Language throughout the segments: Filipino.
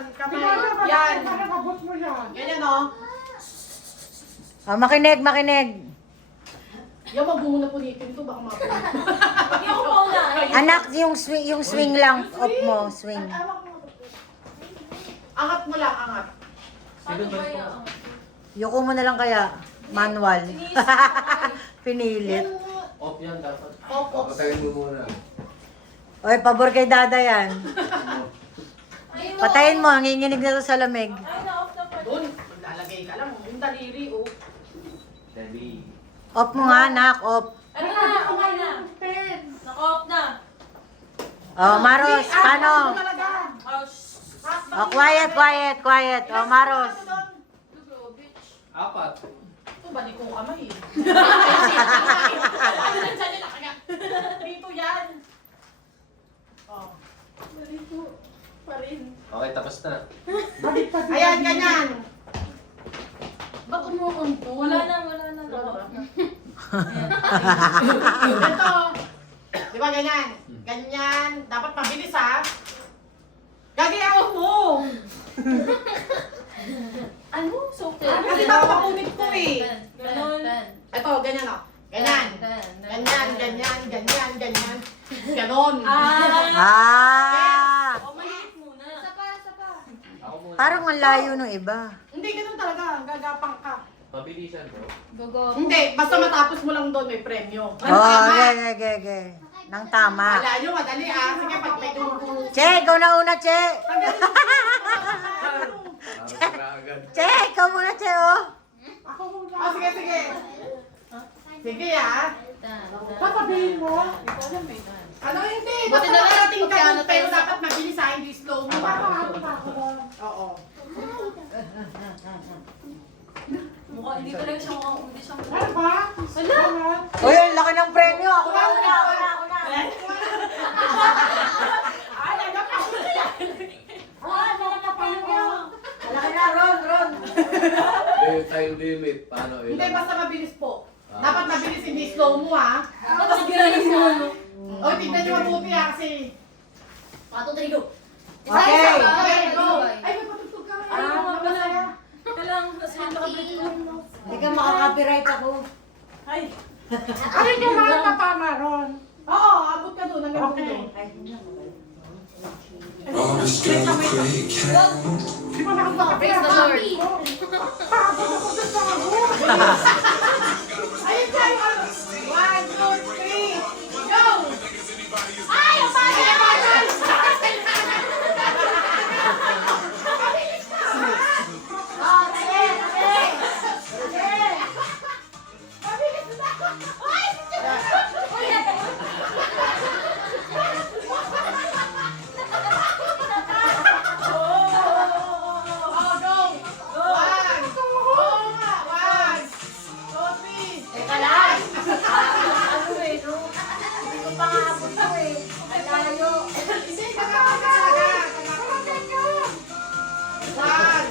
yan. Kamay. Yan. Ganyan o. Oh, makinig, makinig. Yung magmumuna po nito. Ito baka mapunit. Yung muna. Anak, yung swing lang. Off mo, swing. Angat mo lang, angat. Paano ba yan? Yuko mo na lang kaya. Manual. Pinilit. Off yan dapat. Off, off. Patayin mo muna. Oy, pabor kay Dada yan. Ayun, Patayin mo, nanginginig na to sa lamig. Ay, na-off na pala. Doon. Maglalagay ka lang. Yung daliri, oh. Steady. Off mo nga, anak. Off. Ano na? Okay na. Naka-off na. Oh, Maros, paano? Oh, shh. Oh, quiet, quiet, quiet. Oh, Maros. Lugo, bitch. Apat. Ito, balik ko kamay. Dito yan. Oh. Balik ko. Pa rin. Okay, tapos na. Ayan, ganyan. Ba't umuunto? Wala na. Naka-off na. Ito. Di ba ganyan? Ganyan. Dapat mabilis ha. Gagayaw mo. Ano? Soke. Kasi baka mapunit ko eh. Ganon. Ito, ganyan o. Ganyan. Ganyan, ganyan, ganyan, ganyan. Ganon. Ah! O, maliit muna. Isa pa. Ako muna. Parang ang layo ng iba. Hindi, ganun talaga. Gagapang ka. Mabilisan bro. Gogo. Hindi, basta matapos mo lang doon, may premyo. Oh, okay. Nang tama. Wala nyo, madali ah. Sige, pag may dumudulog. Che, ikaw na una, Che. Para na agad. Che, ikaw muna, Che, oh. Oh, sige, sige. Sige ah. Papabihin mo. Ano hindi? Buti Basta na lang, makarating ka pagkano doon, pero tayo- dapat mabilis ha, hindi slow mo. Oo. Mukha, hindi talaga siya mukhang hindi siya mukhang. Ano ba? Uy, ang laki ng premyo. Ako na, una. Ay, ano pa? Malaki na, Ron. Yung time limit. Paano yun? Hindi, basta mabilis po. Dapat mabilis, hindi slow mo ha. Tapos ginahin mo. O, tignan nyo mabuti ha, kasi... Okay. Okay, go. Ay, may patugtog ka rin. Kailangan kasi nakablit ko. Hindi ka makaka-copyright ako. Ay. Ay, yung mga kapama, Ron. Oo, abot ka doon. Hanggang dulo. Always gotta quick hand. Di ba nakasama? Praise the Lord. Ayun tayo. 1, 2, 3, go! Ay, ang pagod! Ang pagod! Mabilis ka! Oh, sige! Mabilis na! Ay! Oh, go! One! Oo nga! One! Two, three! Teka lang. Ano eh, no? Hindi ko pa nga abot to eh. Ang layo. Hindi, kakakas ka talaga. Kakakas ka. One.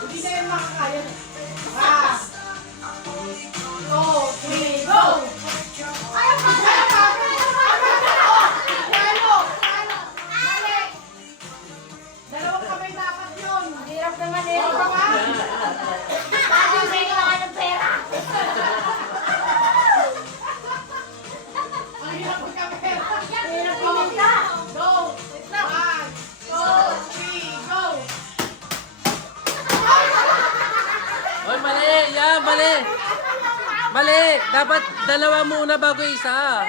Hindi na yung makakaya. One. Two, three, go! Ay, ang pagod! Ay, ang pagod! Talo! Mali! Dalawang kamay dapat yun. Hirap naman eh. Oo ba? Paano may ka ng pera? Ang hirap magkamera. Hirap pumunta. Go! One, two, three, go! Oy, mali! Yan, mali! Mali! Dapat dalawa muna bago isa.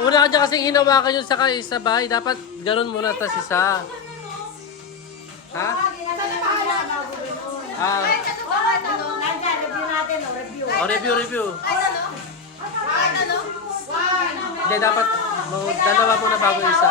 Una ka dyan kasing hinawakan yung sabay. Dapat ganun muna, tas isa. Ha? Ah. Nandiyan, review natin, oh, review. Oh, review. One, Hindi, dapat dalawa muna bago isa.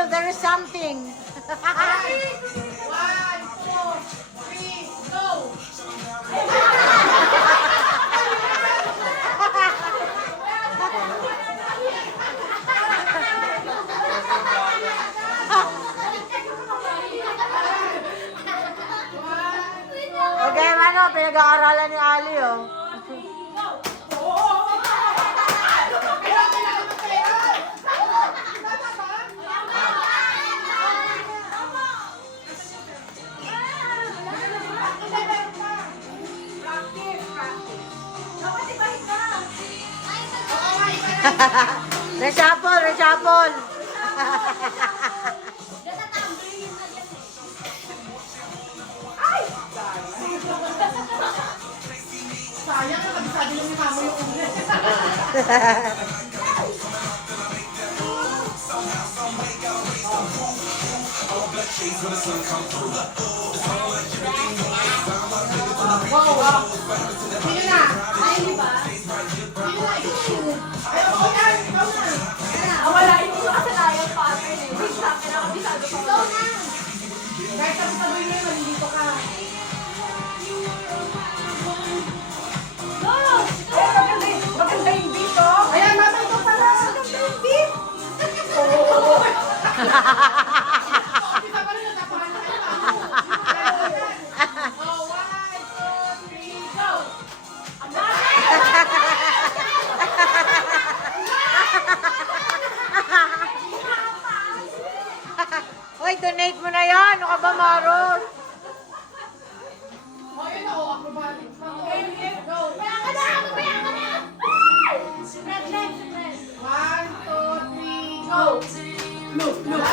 you, there is something. 1, 2, 3, go! Okay, ano, pinag-aaralan ni Ali, oh. Reshuffle, reshuffle. Sayang na sabi lang ni Mamo yung ulit. Wow! Sino na? Ay, di ba? Sino na? Ay, oo na! Ikaw na! Wala yung mga kasalayan pa atin eh. Wait lang, kinakabisado pa. Ikaw na! Kahit sabi mo yun, malilito ka. Maganda yung dito. Ayan, mama, ito pala! Maganda yung beat! Oo! Kita pa rin natapahan na kayo, Mamo. Oh, 1, 2, 3, go! Hoy, donate mo na yan. Ano ka ba, Maros? Oh, yun na, oh, acrobatic. Game, game, go! Kaya ka na! Kaya ka na! Spread, spread, spread. 1, 2, 3, go! Look, look,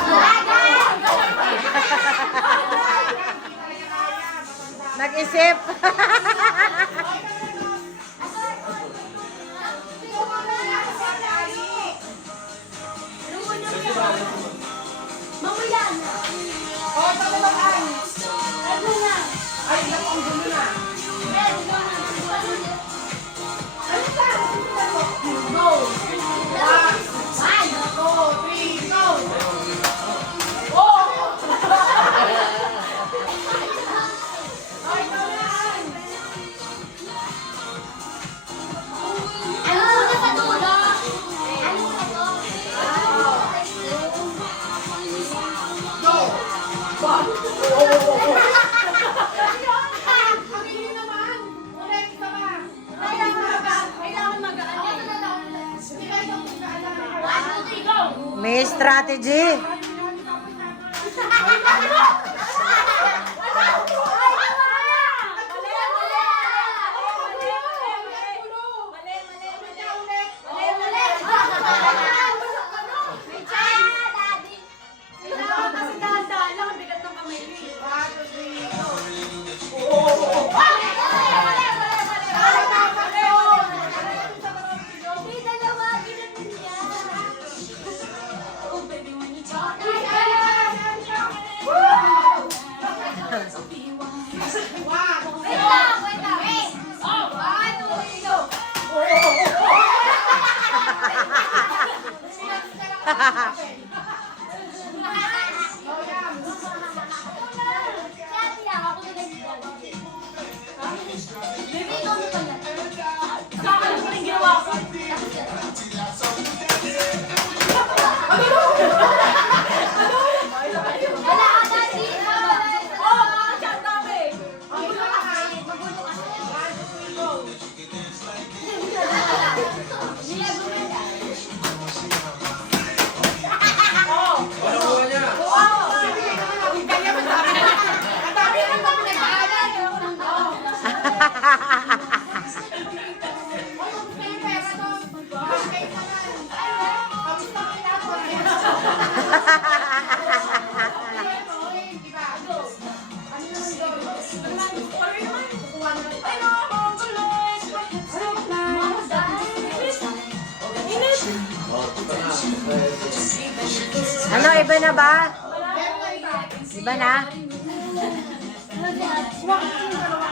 Nag-isip. Mamaya na. Oh, sabi mo, ay! Ano na? Ay, ilang ang gulo na. Red, go na. Ano ka? Go! 1, 2, 3, go! Oh! Ay, ikaw yan! Ano muna sa dulo? Ano sa dulo? Go! Ba? Oh! Ang ilim naman! Ulit, isa pa! Kailangan magaan eh. Hindi ka ikaw magkaalala. 1, 2, 3, go! May strategy. Ano, iba na ba? Iba na?